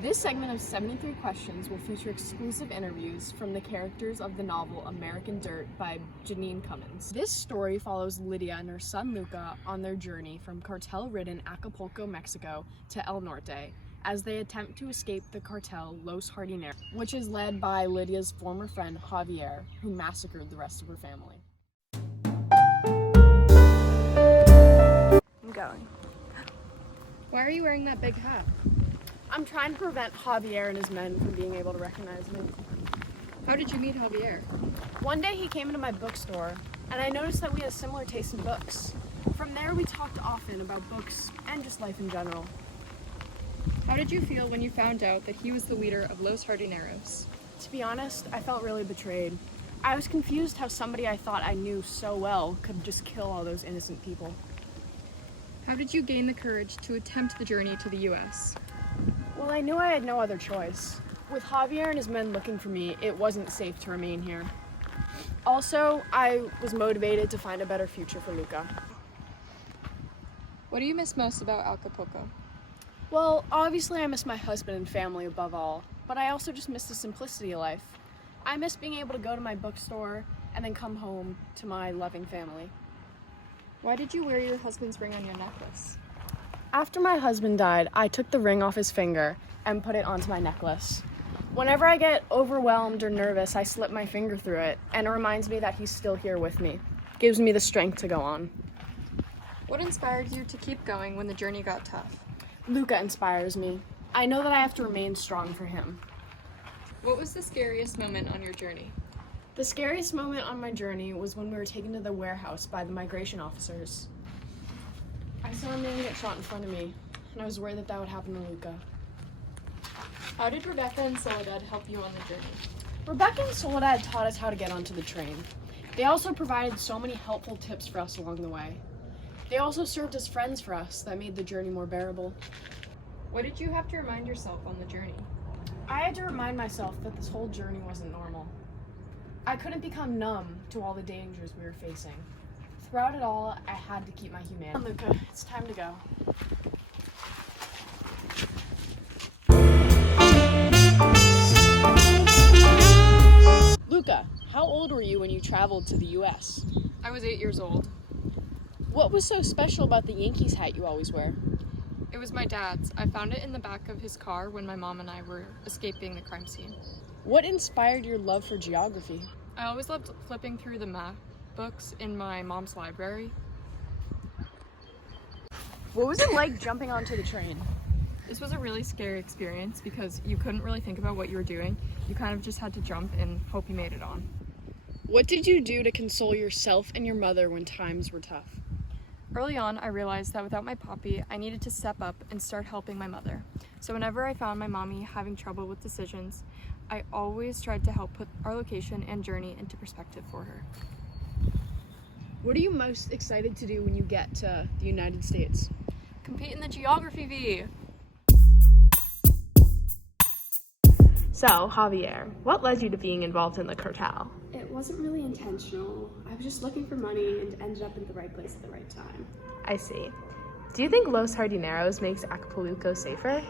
This segment of 73 Questions will feature exclusive interviews from the characters of the novel American Dirt by Janine Cummins. This story follows Lydia and her son Luca on their journey from cartel-ridden Acapulco, Mexico to El Norte as they attempt to escape the cartel Los Jardineros, which is led by Lydia's former friend Javier, who massacred the rest of her family. I'm going. Why are you wearing that big hat? I'm trying to prevent Javier and his men from being able to recognize me. How did you meet Javier? One day he came into my bookstore, and I noticed that we had a similar taste in books. From there, we talked often about books and just life in general. How did you feel when you found out that he was the leader of Los Jardineros? To be honest, I felt really betrayed. I was confused how somebody I thought I knew so well could just kill all those innocent people. How did you gain the courage to attempt the journey to the U.S.? Well, I knew I had no other choice. With Javier and his men looking for me, it wasn't safe to remain here. Also, I was motivated to find a better future for Luca. What do you miss most about Acapulco? Well, obviously I miss my husband and family above all, but I also just miss the simplicity of life. I miss being able to go to my bookstore and then come home to my loving family. Why did you wear your husband's ring on your necklace? After my husband died, I took the ring off his finger and put it onto my necklace. Whenever I get overwhelmed or nervous, I slip my finger through it, and it reminds me that he's still here with me. Gives me the strength to go on. What inspired you to keep going when the journey got tough? Luca inspires me. I know that I have to remain strong for him. What was the scariest moment on your journey? The scariest moment on my journey was when we were taken to the warehouse by the migration officers. I saw a man get shot in front of me, and I was worried that would happen to Luca. How did Rebecca and Soledad help you on the journey? Rebecca and Soledad taught us how to get onto the train. They also provided so many helpful tips for us along the way. They also served as friends for us that made the journey more bearable. What did you have to remind yourself on the journey? I had to remind myself that this whole journey wasn't normal. I couldn't become numb to all the dangers we were facing. Throughout it all, I had to keep my humanity. Luca, it's time to go. Luca, how old were you when you traveled to the U.S.? I was 8 years old. What was so special about the Yankees hat you always wear? It was my dad's. I found it in the back of his car when my mom and I were escaping the crime scene. What inspired your love for geography? I always loved flipping through the map books in my mom's library. What was it like jumping onto the train? This was a really scary experience because you couldn't really think about what you were doing. You kind of just had to jump and hope you made it on. What did you do to console yourself and your mother when times were tough? Early on, I realized that without my poppy, I needed to step up and start helping my mother. So whenever I found my mommy having trouble with decisions, I always tried to help put our location and journey into perspective for her. What are you most excited to do when you get to the United States? Compete in the geography V! So, Javier, what led you to being involved in the cartel? It wasn't really intentional. I was just looking for money and ended up in the right place at the right time. I see. Do you think Los Jardineros makes Acapulco safer?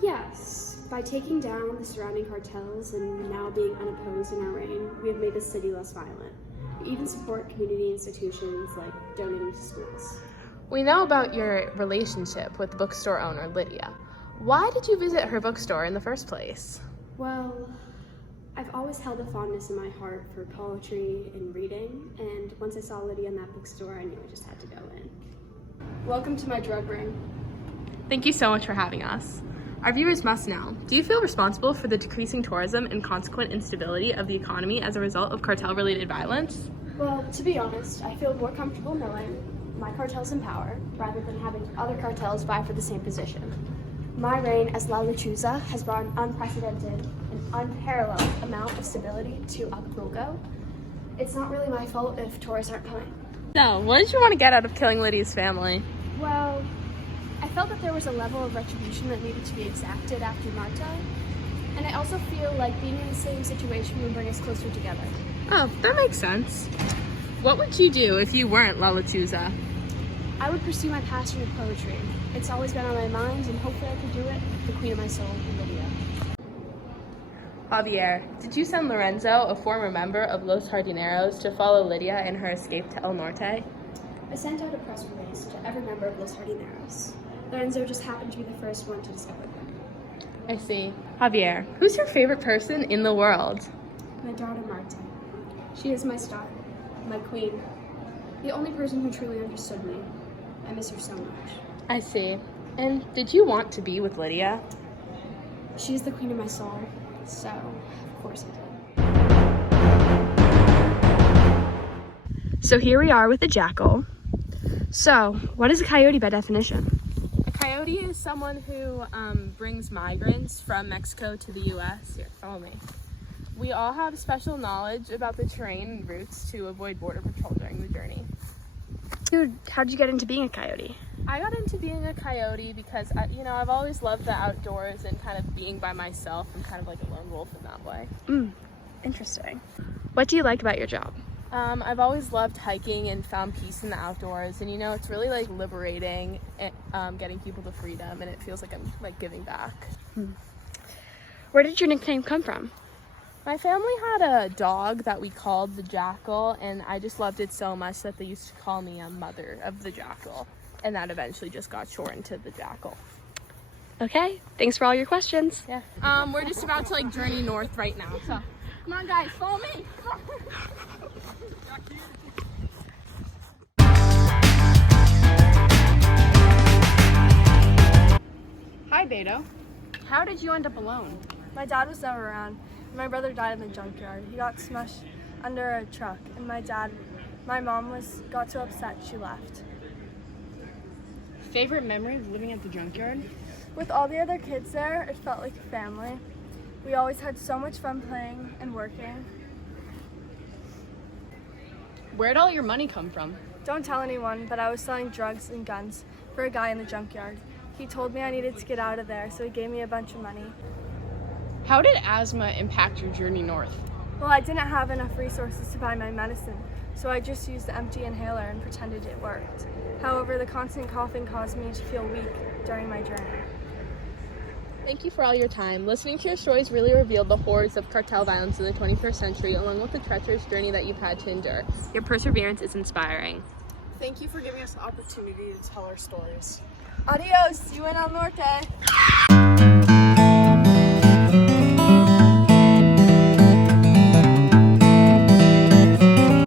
Yes, by taking down the surrounding cartels and now being unopposed in our reign, we have made the city less violent. We even support community institutions like donating to schools. We know about your relationship with bookstore owner Lydia. Why did you visit her bookstore in the first place? Well, I've always held a fondness in my heart for poetry and reading, and once I saw Lydia in that bookstore, I knew I just had to go in. Welcome to my drug ring. Thank you so much for having us. Our viewers must know, do you feel responsible for the decreasing tourism and consequent instability of the economy as a result of cartel-related violence? Well, to be honest, I feel more comfortable knowing my cartel's in power rather than having other cartels vie for the same position. My reign as La Lechuza has brought an unprecedented and unparalleled amount of stability to Acapulco. It's not really my fault if tourists aren't coming. So, what did you want to get out of killing Lydia's family? Well, I felt that there was a level of retribution that needed to be exacted after Marta, and I also feel like being in the same situation would bring us closer together. Oh, that makes sense. What would you do if you weren't La Lechuza? I would pursue my passion of poetry. It's always been on my mind, and hopefully I can do it with the queen of my soul, Lydia. Javier, did you send Lorenzo, a former member of Los Jardineros, to follow Lydia in her escape to El Norte? I sent out a press release to every member of Los Jardineros. Lorenzo just happened to be the first one to discover them. I see. Javier, who's your favorite person in the world? My daughter Marta. She is my star, my queen, the only person who truly understood me. I miss her so much. I see. And did you want to be with Lydia? She is the queen of my soul, so of course I did. So here we are with a jackal. So, what is a coyote by definition? A coyote is someone who brings migrants from Mexico to the U.S. Here, follow me. We all have special knowledge about the terrain and routes to avoid Border Patrol during the journey. Dude, how'd you get into being a coyote? I got into being a coyote because, I've always loved the outdoors and kind of being by myself. I'm kind of like a lone wolf in that way. Interesting. What do you like about your job? I've always loved hiking and found peace in the outdoors, and it's really like liberating, getting people to freedom, and it feels like I'm like giving back. Where did your nickname come from? My family had a dog that we called the Jackal, and I just loved it so much that they used to call me a mother of the Jackal, and that eventually just got shortened to the Jackal. Okay, thanks for all your questions. Yeah. We're just about to like journey north right now, so come on guys, follow me. Come on. Hi, Beto. How did you end up alone? My dad was never around. My brother died in the junkyard. He got smushed under a truck, and my mom got so upset she left. Favorite memory of living at the junkyard? With all the other kids there, it felt like a family. We always had so much fun playing and working. Where'd all your money come from? Don't tell anyone, but I was selling drugs and guns for a guy in the junkyard. He told me I needed to get out of there, so he gave me a bunch of money. How did asthma impact your journey north? Well, I didn't have enough resources to buy my medicine, so I just used the empty inhaler and pretended it worked. However, the constant coughing caused me to feel weak during my journey. Thank you for all your time. Listening to your stories really revealed the horrors of cartel violence in the 21st century, along with the treacherous journey that you've had to endure. Your perseverance is inspiring. Thank you for giving us the opportunity to tell our stories. Adios, see you in El Norte.